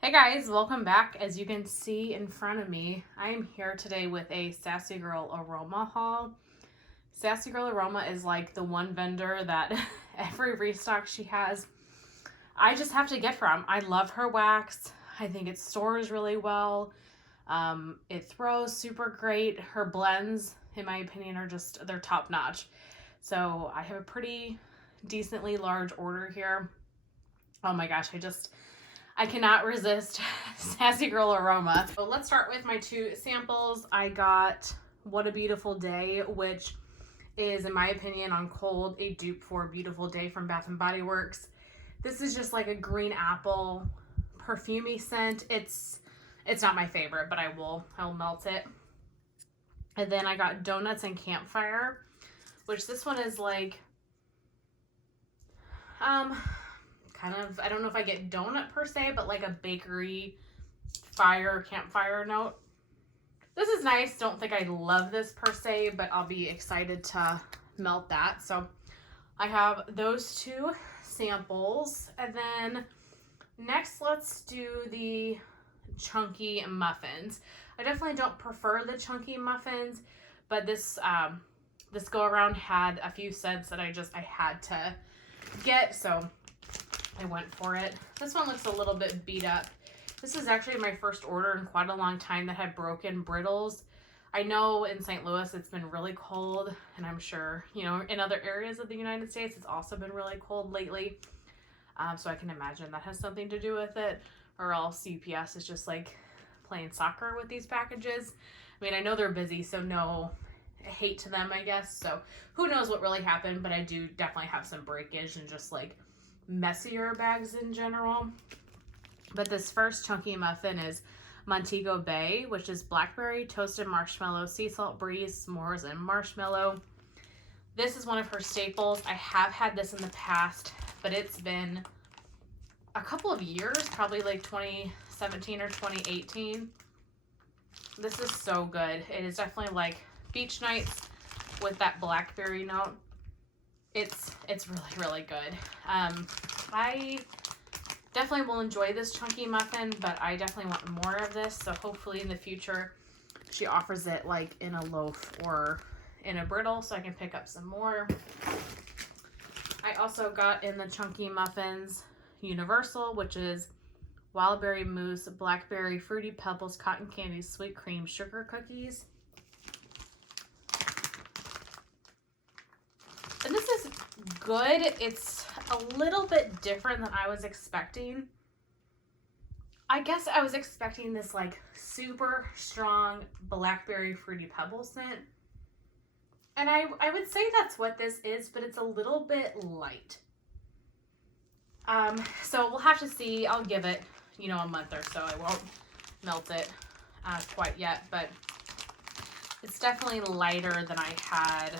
Hey guys, welcome back. As you can see in front of me, I am here today with a Sassy Girl Aroma haul. Sassy Girl Aroma is like the one vendor that every restock she has, I just have to get from. I love her wax. I think it stores really well. It throws super great. Her blends, in my opinion, are just, they're top notch. So I have a pretty decently large order here. Oh my gosh, I cannot resist Sassy Girl Aroma. So let's start with my two samples. I got What a Beautiful Day, which is, in my opinion, on cold, a dupe for Beautiful Day from Bath & Body Works. This is just like a green apple perfumey scent. It's not my favorite, but I'll melt it. And then I got Donuts and Campfire, which this one is like, kind of, I don't know if I get donut per se, but like a bakery campfire note. This is nice. Don't think I love this per se, but I'll be excited to melt that. So I have those two samples. And then next, let's do the chunky muffins. I definitely don't prefer the chunky muffins, but this go around had a few scents that I had to get, so I went for it. This one looks a little bit beat up. This is actually my first order in quite a long time that had broken brittles. I know in St. Louis it's been really cold, and I'm sure, you know, in other areas of the United States it's also been really cold lately. So I can imagine that has something to do with it, or else UPS is just like playing soccer with these packages. I mean, I know they're busy, so no hate to them, I guess. So who knows what really happened, but I do definitely have some breakage and just like messier bags in general. But this first chunky muffin is Montego Bay, which is blackberry, toasted marshmallow, sea salt breeze, s'mores, and marshmallow. This is one of her staples. I have had this in the past, but it's been a couple of years, probably like 2017 or 2018. This is so good. It is definitely like beach nights with that blackberry note. It's really, really good. I definitely will enjoy this chunky muffin, but I definitely want more of this. So hopefully in the future she offers it like in a loaf or in a brittle so I can pick up some more. I also got in the chunky muffins Universal, which is wild berry mousse, blackberry, fruity pebbles, cotton candy, sweet cream, sugar cookies. And this is good. It's a little bit different than I was expecting. I guess I was expecting this like super strong blackberry fruity pebble scent. And I would say that's what this is, but it's a little bit light. So we'll have to see. I'll give it, you know, a month or so. I won't melt it quite yet, but it's definitely lighter than I had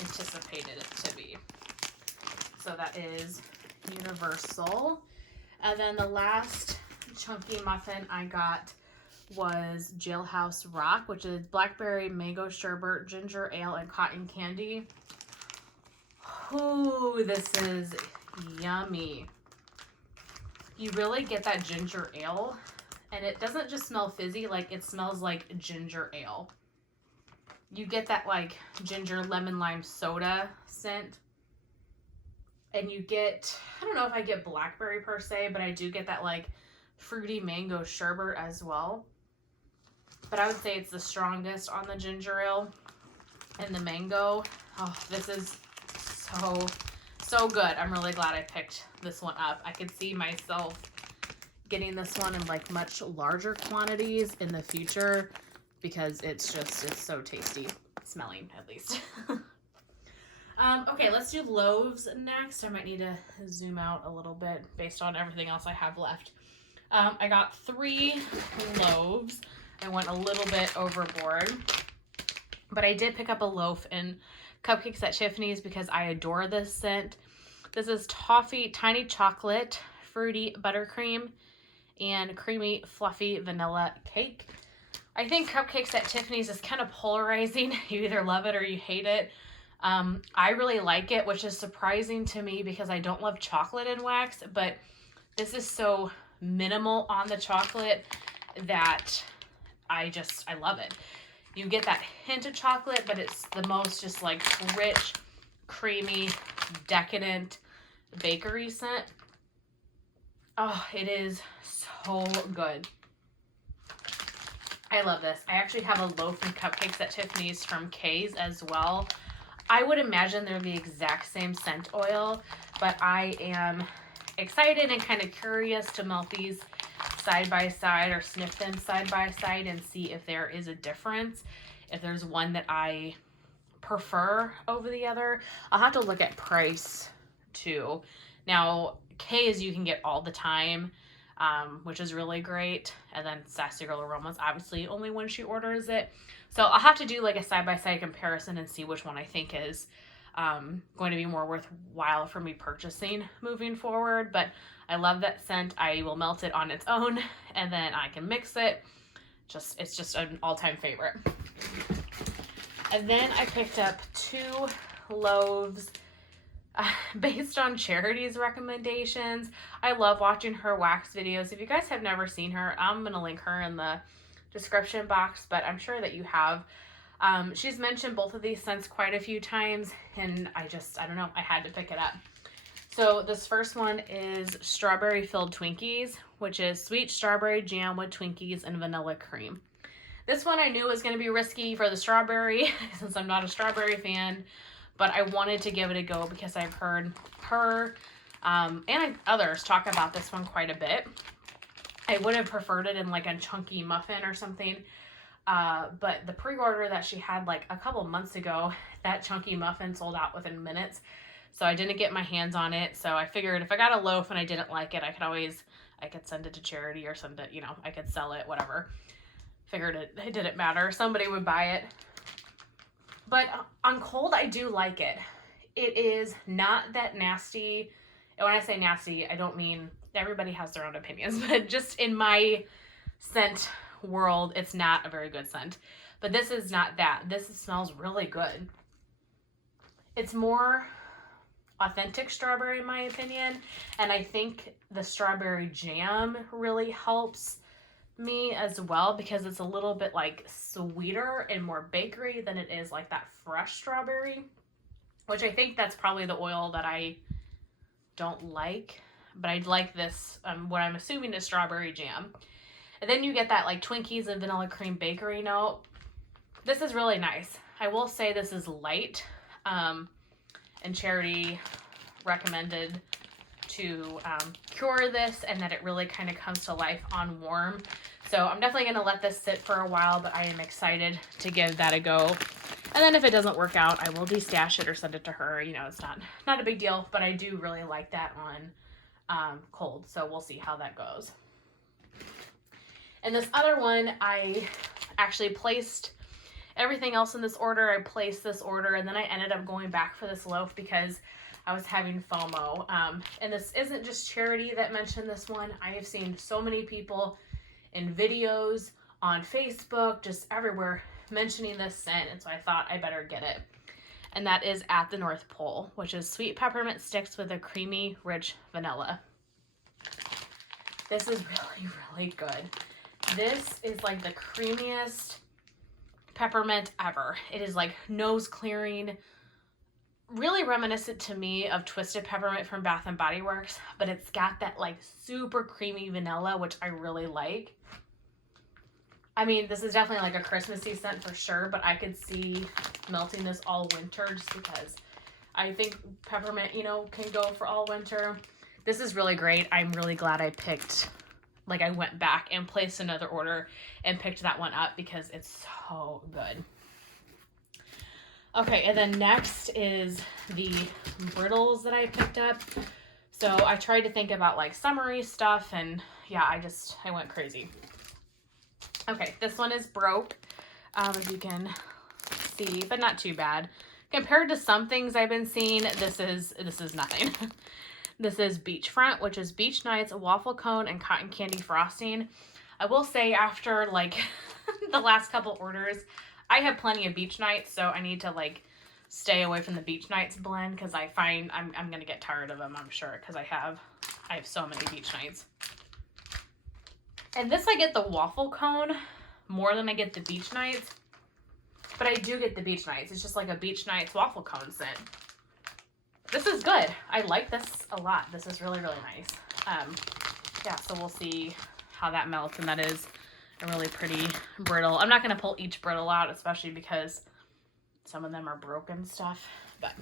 anticipated it to be. So that is Universal. And then the last chunky muffin I got was Jailhouse Rock, which is blackberry, mango sherbet, ginger ale, and cotton candy. Ooh, this is yummy. You really get that ginger ale, and it doesn't just smell fizzy, like it smells like ginger ale. You get that like ginger lemon lime soda scent, and you get, I don't know if I get blackberry per se, but I do get that like fruity mango sherbet as well. But I would say it's the strongest on the ginger ale and the mango. Oh, this is so good. I'm really glad I picked this one up. I could see myself getting this one in like much larger quantities in the future because it's so tasty smelling, at least. Okay, let's do loaves next. I might need to zoom out a little bit based on everything else I have left. I got 3 loaves. I went a little bit overboard, but I did pick up a loaf in Cupcakes at Tiffany's because I adore this scent. This is toffee, tiny chocolate, fruity buttercream, and creamy, fluffy vanilla cake. I think Cupcakes at Tiffany's is kind of polarizing. You either love it or you hate it. I really like it, which is surprising to me because I don't love chocolate in wax, but this is so minimal on the chocolate that I love it. You get that hint of chocolate, but it's the most just like rich, creamy, decadent bakery scent. Oh, it is so good. I love this. I actually have a loaf and cupcakes at Tiffany's from Kay's as well. I would imagine they're the exact same scent oil, but I am excited and kind of curious to melt these side by side or sniff them side by side and see if there is a difference. If there's one that I prefer over the other. I'll have to look at price too. Now, Kay's you can get all the time, which is really great. And then Sassy Girl Aroma's obviously only when she orders it. So I'll have to do like a side-by-side comparison and see which one I think is going to be more worthwhile for me purchasing moving forward. But I love that scent. I will melt it on its own and then I can mix it. It's just an all-time favorite. And then I picked up 2 loaves based on Charity's recommendations. I love watching her wax videos. If you guys have never seen her, I'm going to link her in the description box, but I'm sure that you have. She's mentioned both of these scents quite a few times, and I don't know, I had to pick it up. So this first one is strawberry filled Twinkies, which is sweet strawberry jam with Twinkies and vanilla cream. This one I knew was going to be risky for the strawberry since I'm not a strawberry fan, but I wanted to give it a go because I've heard her and others talk about this one quite a bit. I would have preferred it in like a chunky muffin or something, but the pre-order that she had like a couple months ago, that chunky muffin sold out within minutes, so I didn't get my hands on it. So I figured if I got a loaf and I didn't like it, I could send it to charity or send it, I could sell it, whatever. Figured it didn't matter. Somebody would buy it. But on cold, I do like it. It is not that nasty. And when I say nasty, I don't mean everybody has their own opinions, but just in my scent world, it's not a very good scent. But this is not that. This smells really good. It's more authentic strawberry in my opinion. And I think the strawberry jam really helps me as well because it's a little bit like sweeter and more bakery than it is like that fresh strawberry, which I think that's probably the oil that I don't like, but I'd like this, what I'm assuming is strawberry jam. And then you get that like Twinkies and vanilla cream bakery note. This is really nice. I will say this is light, and Charity recommended to cure this and that it really kind of comes to life on warm. So I'm definitely going to let this sit for a while, but I am excited to give that a go. And then if it doesn't work out, I will destash it or send it to her. It's not a big deal, but I do really like that on cold. So we'll see how that goes. And this other one, I actually placed everything else in this order. I placed this order and then I ended up going back for this loaf because I was having FOMO. And this isn't just Charity that mentioned this one. I have seen so many people in videos, on Facebook, just everywhere mentioning this scent. And so I thought I better get it. And that is At the North Pole, which is sweet peppermint sticks with a creamy, rich vanilla. This is really, really good. This is like the creamiest peppermint ever. It is like nose clearing, really reminiscent to me of Twisted Peppermint from Bath and Body Works, but it's got that like super creamy vanilla, which I really like. I mean, this is definitely like a Christmassy scent for sure, but I could see melting this all winter just because I think peppermint, can go for all winter. This is really great. I'm really glad I went back and placed another order and picked that one up because it's so good. Okay, and then next is the brittles that I picked up. So I tried to think about like summery stuff and yeah, I went crazy. Okay, this one is broke, as you can see, but not too bad. Compared to some things I've been seeing, this is nothing. This is Beachfront, which is beach nights, a waffle cone, and cotton candy frosting. I will say after like the last couple orders, I have plenty of beach nights, so I need to like stay away from the beach nights blend because I find I'm gonna get tired of them, I'm sure, because I have so many beach nights. And this I get the waffle cone more than I get the beach nights. But I do get the beach nights. It's just like a beach nights waffle cone scent. This is good. I like this a lot. This is really, really nice. Yeah, so we'll see how that melts. And that is a really pretty brittle. I'm not going to pull each brittle out, especially because some of them are broken stuff. But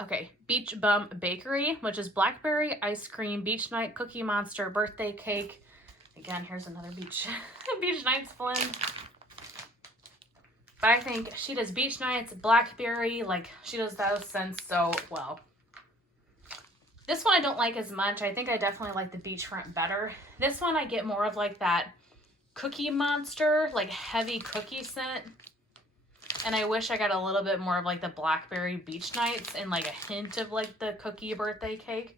okay, Beach Bum Bakery, which is blackberry ice cream, beach night, cookie monster, birthday cake. Again, here's another beach nights blend. But I think she does beach nights, blackberry, like she does those scents so well. This one I don't like as much. I think I definitely like the beachfront better. This one I get more of like that cookie monster, like heavy cookie scent. And I wish I got a little bit more of like the blackberry beach nights and like a hint of like the cookie birthday cake.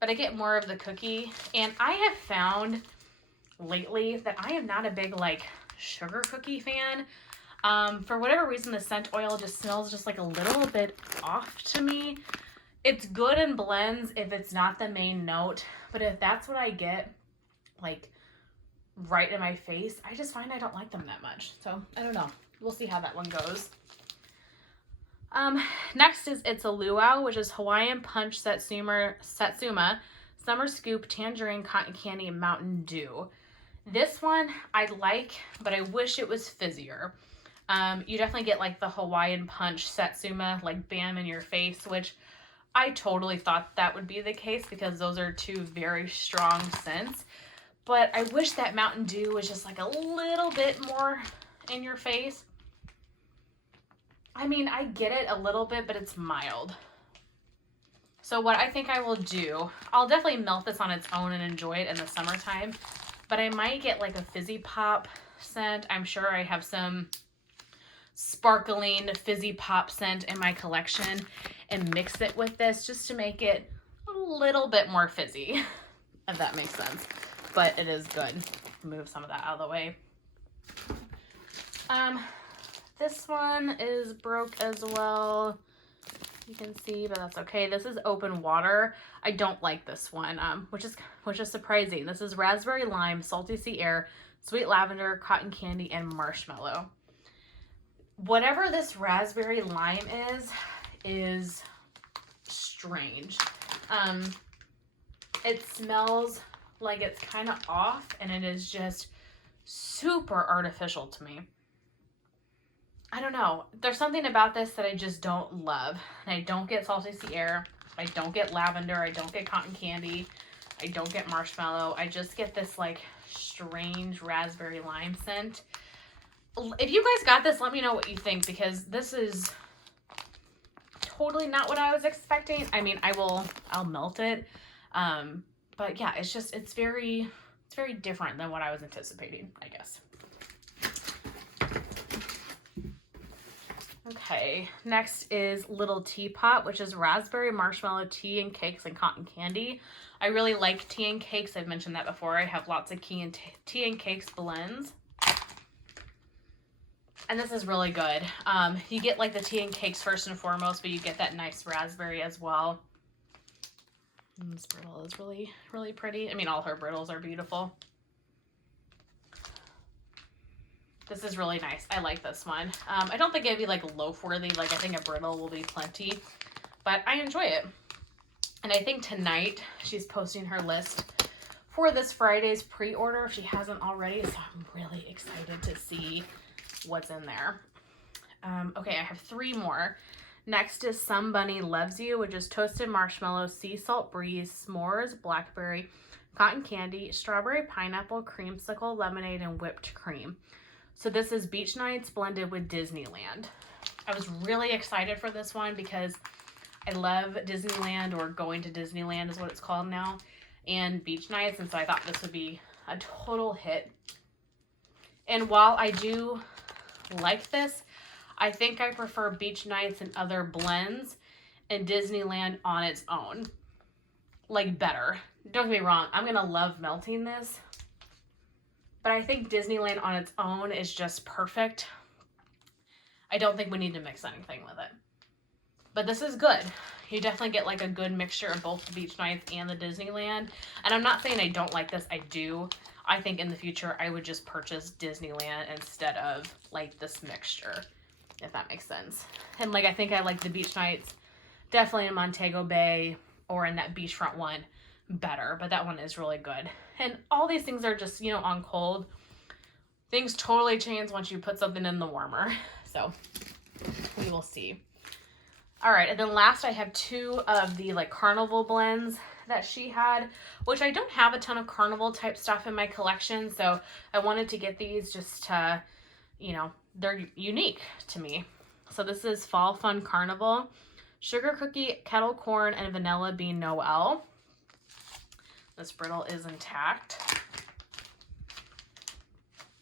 But I get more of the cookie. And I have found lately that I am not a big like sugar cookie fan. For whatever reason, the scent oil just smells just like a little bit off to me. It's good in blends if it's not the main note, but if that's what I get like right in my face, I just find I don't like them that much. So I don't know. We'll see how that one goes. Next is It's a Luau, which is Hawaiian Punch Satsuma Summer Scoop Tangerine Cotton Candy and Mountain Dew. This one I like, but I wish it was fizzier. You definitely get like the Hawaiian Punch Satsuma, like bam in your face, which I totally thought that would be the case because those are two very strong scents. But I wish that Mountain Dew was just like a little bit more in your face. I mean, I get it a little bit, but it's mild. So what I think I will do, I'll definitely melt this on its own and enjoy it in the summertime. But I might get like a fizzy pop scent. I'm sure I have some sparkling fizzy pop scent in my collection and mix it with this just to make it a little bit more fizzy, if that makes sense. But it is good. Move some of that out of the way. This one is broke as well. You can see, but that's okay. This is Open Water. I don't like this one, which is surprising. This is raspberry lime, salty sea air, sweet lavender, cotton candy, and marshmallow. Whatever this raspberry lime is strange. It smells like it's kind of off, and it is just super artificial to me. I don't know. There's something about this that I just don't love. And I don't get salty sea air. I don't get lavender. I don't get cotton candy. I don't get marshmallow. I just get this like strange raspberry lime scent. If you guys got this, let me know what you think, because this is totally not what I was expecting. I mean, I'll melt it. But yeah, it's very different than what I was anticipating, I guess. Okay, next is Little Teapot, which is raspberry, marshmallow, tea and cakes, and cotton candy. I really like tea and cakes. I've mentioned that before. I have lots of tea and cakes blends. And this is really good. You get like the tea and cakes first and foremost, but you get that nice raspberry as well. And this brittle is really, really pretty. I mean, all her brittles are beautiful. This is really nice. I like this one. I don't think it'd be like loaf worthy. Like I think a brittle will be plenty, but I enjoy it. And I think tonight she's posting her list for this Friday's pre-order if she hasn't already. So I'm really excited to see what's in there. Okay, I have 3 more. Next is Some Bunny Loves You, which is toasted marshmallow, sea salt breeze, s'mores, blackberry, cotton candy, strawberry pineapple, creamsicle, lemonade, and whipped cream. So this is Beach Nights blended with Disneyland. I was really excited for this one because I love Disneyland, or going to Disneyland is what it's called now, and Beach Nights, and so I thought this would be a total hit. And while I do like this, I think I prefer Beach Nights and other blends and Disneyland on its own, like better. Don't get me wrong, I'm gonna love melting this, but I think Disneyland on its own is just perfect. I don't think we need to mix anything with it. But this is good. You definitely get like a good mixture of both the beach nights and the Disneyland. And I'm not saying I don't like this. I do. I think in the future I would just purchase Disneyland instead of like this mixture, if that makes sense. And like I think I like the beach nights definitely in Montego Bay or in that beachfront one better, but that one is really good. And all these things are just, you know, on cold. Things totally change once you put something in the warmer. So we will see. All right, and then last I have 2 of the like carnival blends that she had, which I don't have a ton of carnival type stuff in my collection, so I wanted to get these just to, you know, they're unique to me. So this is Fall Fun Carnival, Sugar Cookie, Kettle Corn, and Vanilla Bean Noel. This brittle is intact.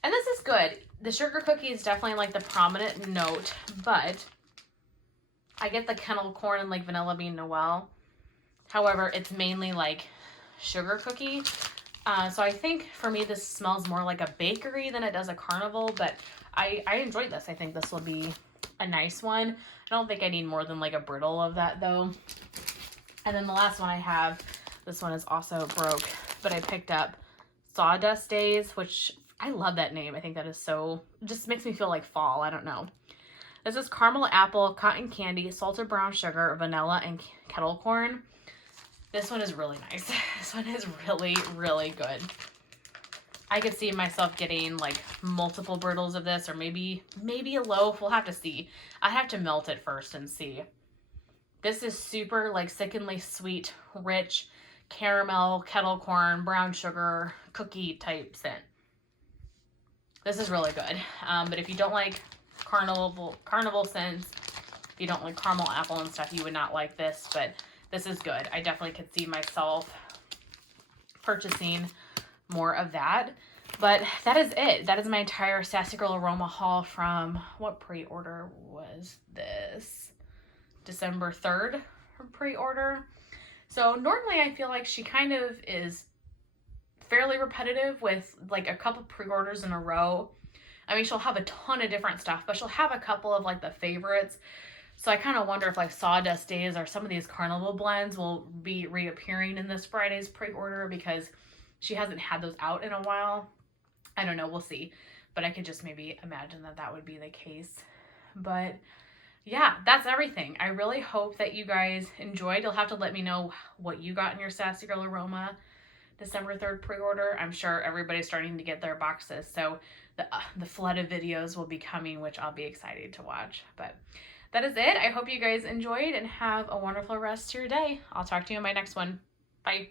And this is good. The sugar cookie is definitely like the prominent note, but I get the kettle corn and like vanilla bean Noel. However, it's mainly like sugar cookie. So I think for me, this smells more like a bakery than it does a carnival, but I enjoyed this. I think this will be a nice one. I don't think I need more than like a brittle of that though. And then the last one I have, this one is also broke, but I picked up Sawdust Days, which I love that name. I think that is so, just makes me feel like fall. I don't know. This is caramel apple, cotton candy, salted brown sugar, vanilla, and kettle corn. This one is really nice. This one is really, really good. I could see myself getting like multiple brittles of this, or maybe a loaf. We'll have to see. I have to melt it first and see. This is super like sickeningly sweet, rich caramel, kettle corn, brown sugar, cookie type scent. This is really good. But if you don't like carnival scents, if you don't like caramel apple and stuff, you would not like this, but this is good. I definitely could see myself purchasing more of that. But that is it. That is my entire Sassy Girl Aroma haul from, what pre-order was this? December 3rd pre-order. So normally I feel like she kind of is fairly repetitive with like a couple pre-orders in a row. I mean, she'll have a ton of different stuff, but she'll have a couple of like the favorites. So I kind of wonder if like Sawdust Days or some of these carnival blends will be reappearing in this Friday's pre-order, because she hasn't had those out in a while. I don't know, we'll see. But I could just maybe imagine that that would be the case. But yeah, that's everything. I really hope that you guys enjoyed. You'll have to let me know what you got in your Sassy Girl Aroma December 3rd pre-order. I'm sure everybody's starting to get their boxes, so the flood of videos will be coming, which I'll be excited to watch. But that is it. I hope you guys enjoyed and have a wonderful rest of your day. I'll talk to you in my next one. Bye.